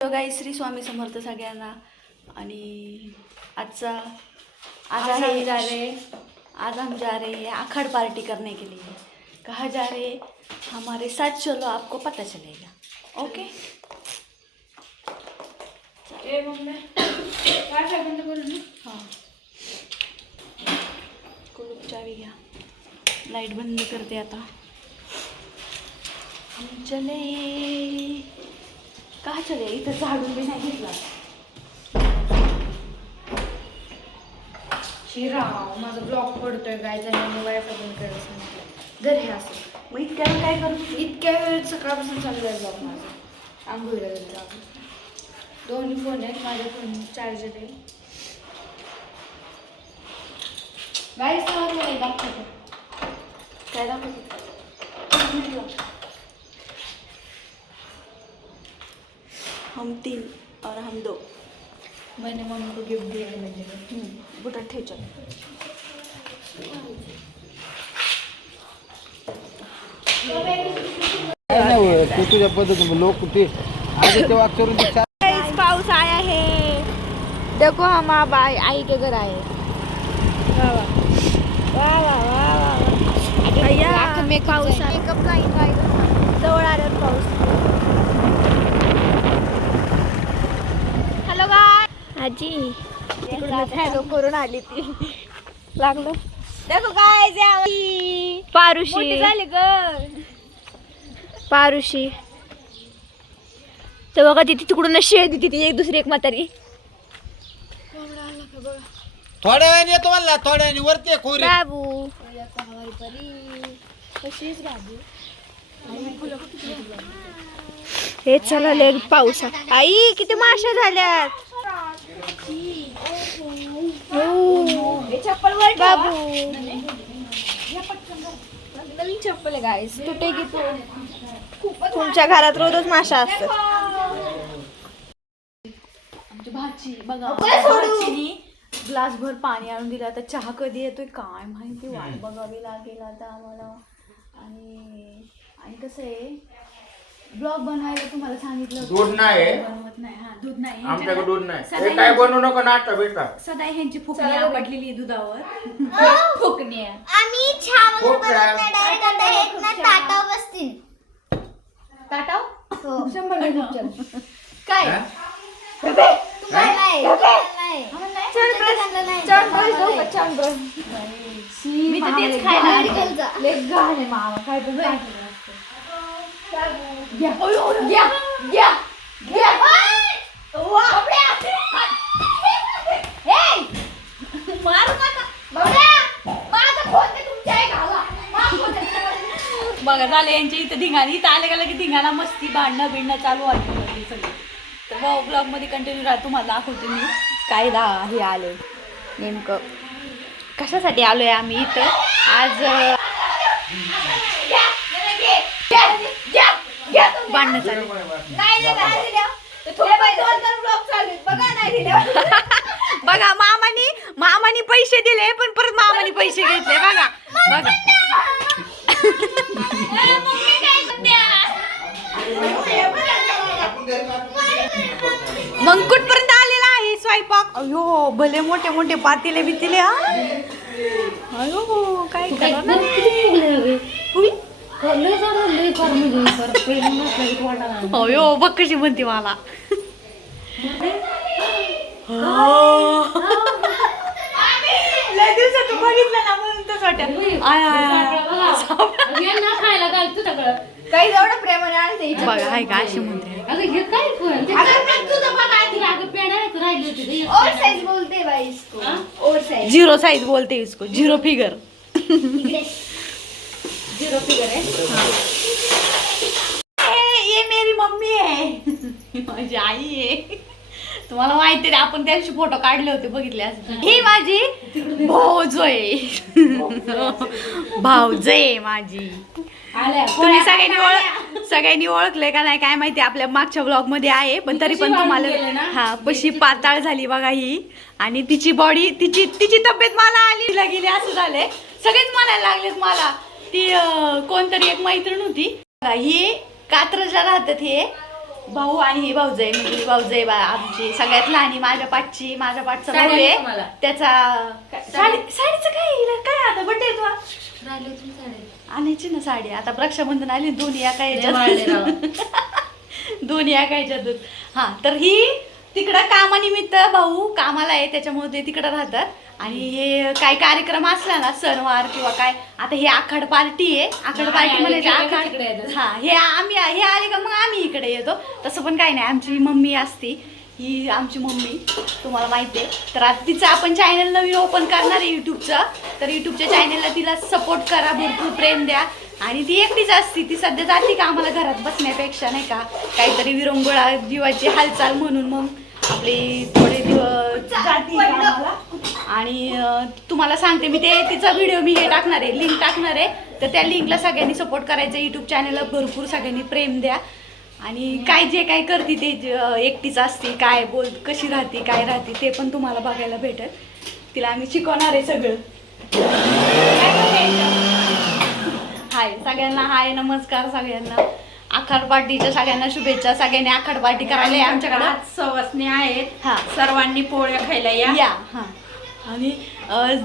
गाईस, श्री स्वामी समर्थ सगळ्यांना। आणि आज हम जा रहे हैं अखाड़ पार्टी करने के लिए। कहाँ जा रहे हैं? हमारे साथ चलो, आपको पता चलेगा। ओके। हाँ, कुलूप चावी घ्या, लाईट बंद करते आता। हम चले, कहाँ चले? इथं झाडून बी नाही घेतला। शिराव माझा ब्लॉक पडतोय गायचा आणि वायफाय बंद करायचं घर हे असं। मग इतक्या वेळ काय करू? इतक्या वेळ सकाळपासून चालू आहे ब्लॉक माझा। आंघोळीला गेलो आपण, दोन्ही फोन आहेत, माझ्या फोन चार्जर आहे। गाईस नाही दाखवतो, काय दाखवतो? हम 3 और हम 2। मैंने मम्मी को गिफ्ट दिया है लगे बुटा ठेचो। तू तुझ्या पद्धतीने लोक कुठे आधीच्या वाक्यावरून पाऊस आया है, देखो हम अब आई के घर आए। वाह वाह वाह वाह वाह वाह में पाऊस मेकअप लाईन राहिलं जवळ आल्यावर पाऊस। हॅलो गाय आजी, तिकडून हॅलो करून आली ती, लागलो। देखो गाय पारुशी झाली ग, पारुशी तर बघा तिथे तिकडून शेळ देते ती एक दुसरी एक म्हातारी। थोड्या वेळाने येतो म्हणला, थोड्या वेळाने वरती आहे खोरी। बाबू हे चला लेग पाऊस। आई किती माशा झाल्यात बाबू। नवीन चप्पल आहे गाईस, तुटे की तुमच्या घरात रोजच माशा असतात। आमची भाची बघा, भाचीनी ग्लास भर पाणी आणून दिलं। आता चहा कधी येतोय काय माहिती, वाट बघावी लागेल आता आम्हाला। आणि कसं आहे, ब्लॉग बनवायला तुम्हाला सांगितलं दूध नाही, बनवत नाही। हा, दूध नाही आमच्याकडे दूध नाही, हे काय बनवू नको नाश्ता बेटा। सदा ह्यांची फुकणी आपटलेली दुधावर। फुकणी आहे। आम्ही छावून बनवत नाही, डायरेक्ट आता हे ना ताटाव बसतील। ताटाव हो, 100 काय तुम्हाला नाही, मी तर तेच खायला आले। मामा काय पण बघा झाले यांच्या इथं धिंगाणा। इथं आले गेलं की धिंगाणा, मस्ती, भांडणं बिडणं चालू आहे सगळी। तर ब्लॉग मध्ये कंटिन्यू राहा, तुम्हाला दाखवते मी काय हे आले नेमकं कशासाठी आलोय आम्ही इथं आज। भांडणं चालू बघा। मामानी पैसे दिले, पण परत मामानी पैसे घेतले। बघा बघा मग कुठपर्यंत आलेला आहे स्वयंपाक? अयो भले मोठे मोठे पातेले बितेले। अयो काय अयो बघ कशी म्हणते मला। लय दिवसातून बघितलं ना म्हणून तसं वाटत। खायला घालतो सगळं काही एवढं प्रेमाने आणते बघा हाय का अशी म्हणते। और साइज बोलते भाई इसको, और साइज, जीरो साइज बोलते इसको, जीरो फिगर। जीरो फिगर है। ये मेरी मम्मी आहे, माझी आई आहे। तुम्हाला माहिती आहे, आपण त्या दिवशी फोटो काढले होते, बघितले असते। ही माझी भाऊजो आहे, भाऊजो आहे माझी। तुम्ही सगळ्यांनी ओळखले का नाही काय माहिती, आपल्या मागच्या ब्लॉग मध्ये आहे, पण तरी पण तुम्हाला हा कशी पाताळ झाली बघा ही। आणि तिची बॉडी, तिची तब्येत मला आली गेली असं झाले। सगळेच म्हणायला लागलेत मला। ती कोणतरी एक मैत्रीण होती, ही कात्रजला राहतात हे, भाऊ आणि ही भाऊजाई म्हणजे भाऊजाई आमची सगळ्यात लहानी माझ्या पाठची, माझ्या पाठचा भाऊ आहे त्याचा साडीचं काय आता बड्डे तुला आणायची ना साडी आता रक्षाबंधन आली दोन्ही एका ह्याच्यात दोन्ही एका ह्याच्यातून. हा तर ही तिकडं कामानिमित्त भाऊ कामाला आहे त्याच्यामुळे ते तिकडं राहतात आणि हे काय कार्यक्रम असला ना सणवार किंवा काय आता हे आखाड पार्टी आहे. आखाड पार्टी म्हणायची आखाड हा हे आम्ही हे आले का मग आम्ही इकडे येतो तसं पण काही नाही. आमची मम्मी असती ही आमची मम्मी तुम्हाला माहिती आहे. तर आता तिचं आपण चॅनल नवीन ओपन करणार आहे यूट्यूबचं तर यूट्यूबच्या चॅनलला तिला सपोर्ट करा भरपूर प्रेम द्या. आणि ती एकटीच असती ती सध्या जाते का आम्हाला घरात बसण्यापेक्षा नाही का काहीतरी विरंगुळा जीवाची हालचाल म्हणून मग आपली थोडे दिवस जाती कामाला. आणि तुम्हाला सांगते मी ते तिचा व्हिडिओ मी हे टाकणार आहे लिंक टाकणार आहे तर त्या लिंकला सगळ्यांनी सपोर्ट करायचं. यूट्यूब चॅनलला भरपूर सगळ्यांनी प्रेम द्या आणि काय जे काय करते ते एकटीच असते काय बोल कशी राहते काय राहते ते पण तुम्हाला बघायला भेटेल. तिला आम्ही शिकवणार आहे सगळं. हाय सगळ्यांना हाय नमस्कार सगळ्यांना आखाड पार्टीच्या सगळ्यांना शुभेच्छा. सगळ्यांनी आखाड पार्टी करायला या आमच्याकडे सवासणी आहेत हा सर्वांनी पोळ्या खायला या. हा आणि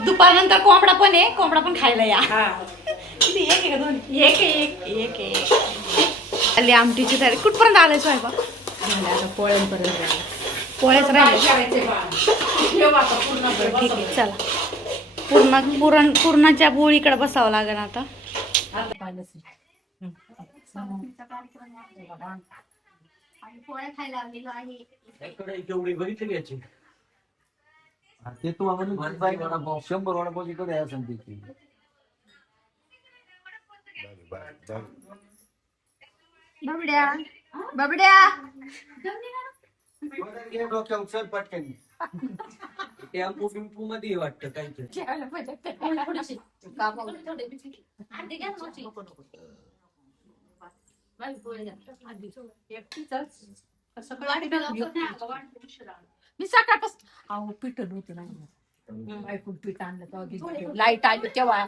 दुपारनंतर कोंबडा पण आहे कोंबडा पण खायला या. किती एक आहे का दोन एक आली आमटीची तयारी कुठपर्यंत आलाय स्वयंपाक पोळ्याच राहिले. ठीक आहे चला पूर्णाच्या पोळीकडे बसावं लागेल आता. पोळ्या खायला आलेलो आहे. ते तू आम्हाला 100 वडापाव इकडे आहे संधीची बबड्या बबड्या डोक्यावर चल पटकन टेम्पो मध्ये वाटतं काहीतरी मी सकाळपासून अहो पिठलं होतं नाही ऐकून पीठ आणलं लाईट आली तेव्हा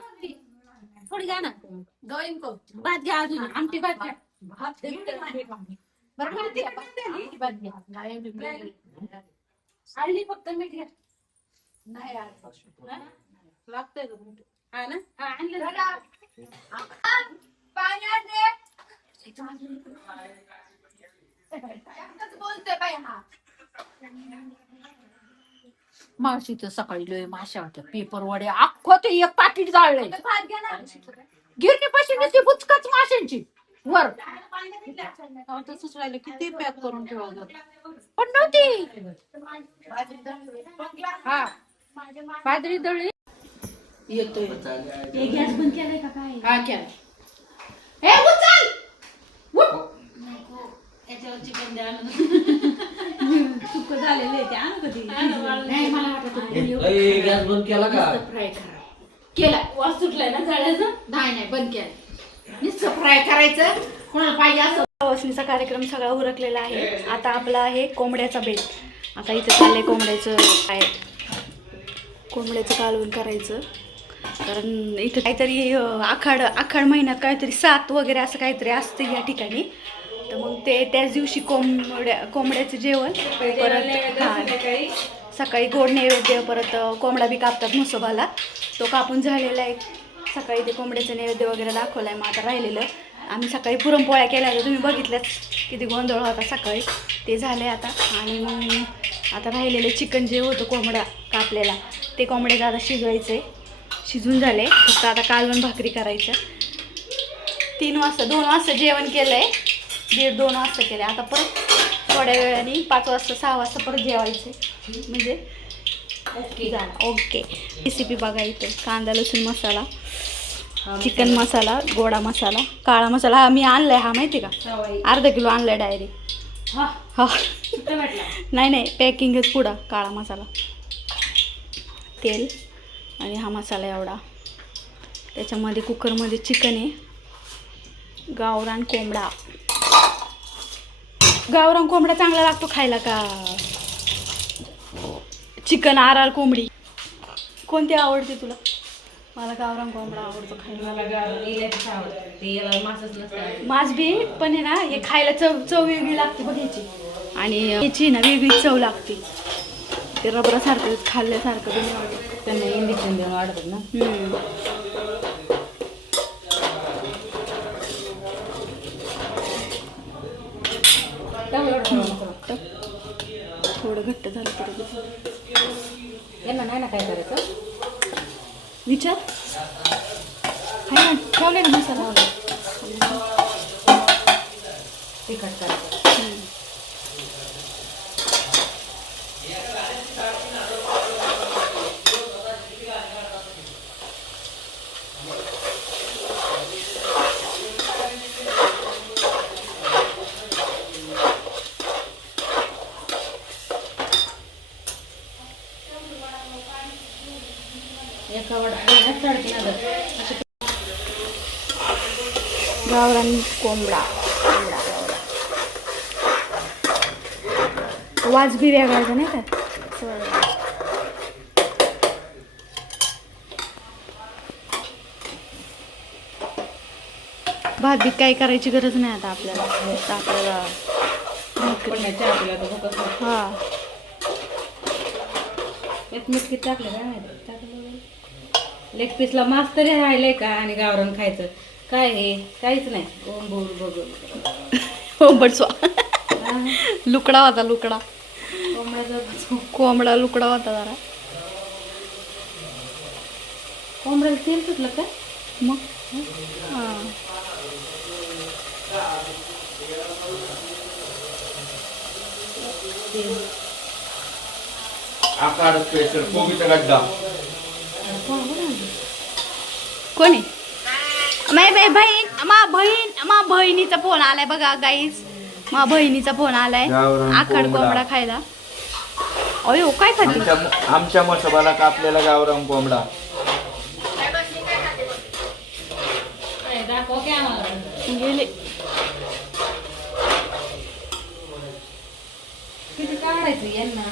थोडी घ्या ना गवळीन को भात घ्या अजून आमटी भात घ्या बरं भात घ्या आली फक्त मीठ घ्या नाही लागतंय का मीठ हा ना आणलं पाणी आणले बोलतोय बाई हा मावशी तर सकाळी लय माश्या होत्या पेपर वडे अख्खं ते एक पाकिट जाळलंय गिरणी पाशी नुसती बुचकाच माशांची वर तसंच राहिलं किती पॅक करून ठेवलं पण नव्हती हा बाजरी दळली येतोय गॅस बंद केलाय का काय हा केला हे उचल सुक झालेले ते आणू कधी नाही मला वाटत गॅस बंद केला का फ्राय करा केला वास सुटलाय ना जाळ्याचं नाही बंद केलं नुसतं फ्राय करायचं कोणाला पाहिजे असं. वसणीचा कार्यक्रम सगळा उरकलेला आहे. आता आपला आहे कोंबड्याचा बेत. आता इथं चाललंय कोंबड्याचं काय कोंबड्याचं कालवण करायचं कारण इथं काहीतरी आखाड महिन्यात काहीतरी 7 वगैरे असं काहीतरी असतं या ठिकाणी. तर मग ते त्याच दिवशी कोंबड्याचं जेवण परत सकाळी गोड नैवेद्य परत कोंबडा बी कापतात म्हसोबाला तो कापून झालेला आहे. सकाळी ते कोंबड्याचं नैवेद्य वगैरे दाखवलं आहे. मग आता राहिलेलं आम्ही सकाळी पुरणपोळ्या केल्या होत्या तुम्ही बघितल्याच किती गोंधळ होता सकाळी ते झाले आता. आणि मग आता राहिलेलं चिकन जे होतं कोंबडा कापलेला ते कोंबड्याचं आता शिजवायचं आहे. शिजून झाले फक्त आता कालवण भाकरी करायचं. 2 वाजता जेवण केलं आहे 1:30-2 वाजता केलं आता परत थोड्या वेळाने 5 वाजता 6 वाजता परत जेवायचे म्हणजे ओके झालं. ओके रेसिपी बघा इथं कांदा लसूण मसाला चिकन मसाला गोडा मसाला काळा मसाला हा मी आणलाय हा माहिती का अर्धा किलो आणलाय डायरेक्ट हा नाही पॅकिंगच पुढं काळा मसाला तेल आणि हा मसाला एवढा त्याच्यामध्ये कुकरमध्ये चिकन आहे गावरान कोंबडा चांगला लागतो खायला का चिकन आर कोंबडी कोणती आवडते तुला मला गावरान कोंबडा आवडतो खायला. मला गावरान इलायचीच आवडतं. ते याला मासच नसतं. मास बी पण आहे ना हे खायला चव वेगळी लागते बघ ह्याची. आणि याची ना वेगळी चव लागते. ते रबरासारखं खाल्ल्यासारखं बी नाही वाटत. त्यांना इंजेक्शन देऊन वाढतात ना. थोडं घट्ट झालं तरी यांना नाही ना काय करायचं. विचार आहे ना ठेवले ना मसाला. तिखट करायचं. एका वड्यात 3,500. गावरान कोंबडा वाज बी वेगळाचा नाही का. भात बी काही करायची गरज नाही आता आपल्याला. पडण्याच्या आपल्याला तर भूकच नाही. हा यात मीठ किती टाकलं काय माहिती. टाकलं लेग पीसला मास तरी राहिलंय का. आणि गावरान खायचं काय हे काहीच नाही. ओम बोल बघ हो बटसवा लुकडा होता लुकडा. कोंबडा लुकडा होता जरा. कोंबड्याला तेल सुटलं काय मग हा आकार स्पेशल कोबीचा गड्डा. कोणी मा बहिणीचा फोन आलाय बघा गाईस. मा बहिणीचा फोन आलाय गावरान आखाड कोंबडा. कोंबडा खायला. अयो काय खाते आमच्या मसोबाला कापलेला गावरान कोंबडा. दाखव की आम्हाला. गेले. किती काढायचं यांना.